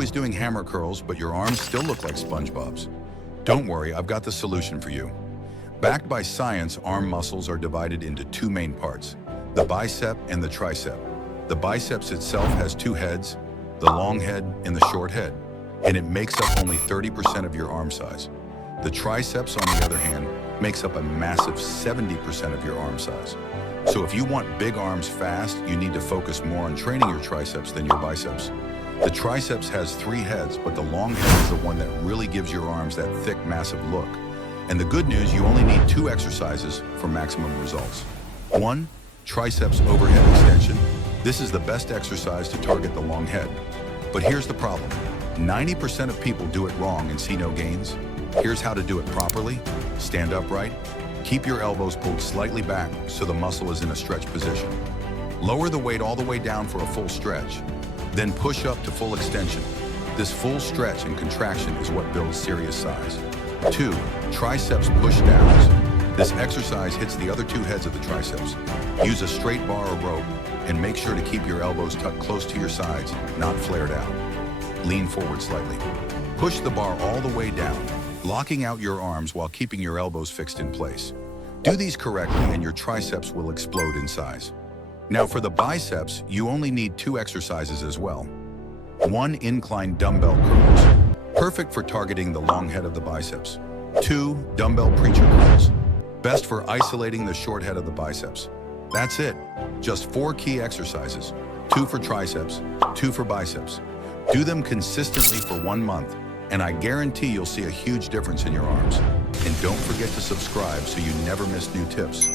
always doing hammer curls, but your arms still look like SpongeBob's? Don't worry, I've got the solution for you. Backed by science, arm muscles are divided into two main parts, the bicep and the tricep. The biceps itself has two heads, the long head and the short head, and it makes up only 30% of your arm size. The triceps, on the other hand, makes up a massive 70% of your arm size. So if you want big arms fast, you need to focus more on training your triceps than your biceps. The triceps has three heads, but the long head is the one that really gives your arms that thick, massive look. And the good news, you only need 2 exercises for maximum results. 1, triceps overhead extension. This is the best exercise to target the long head. But here's the problem. 90% of people do it wrong and see no gains. Here's how to do it properly. Stand upright. Keep your elbows pulled slightly back so the muscle is in a stretch position. Lower the weight all the way down for a full stretch. Then push up to full extension. This full stretch and contraction is what builds serious size. 2, triceps pushdowns. This exercise hits the other 2 heads of the triceps. Use a straight bar or rope and make sure to keep your elbows tucked close to your sides, not flared out. Lean forward slightly. Push the bar all the way down, locking out your arms while keeping your elbows fixed in place. Do these correctly and your triceps will explode in size. Now for the biceps, you only need 2 exercises as well. 1, incline dumbbell curls. Perfect for targeting the long head of the biceps. 2, dumbbell preacher curls. Best for isolating the short head of the biceps. That's it. Just 4 key exercises. 2 for triceps, 2 for biceps. Do them consistently for 1 month, and I guarantee you'll see a huge difference in your arms. And don't forget to subscribe so you never miss new tips.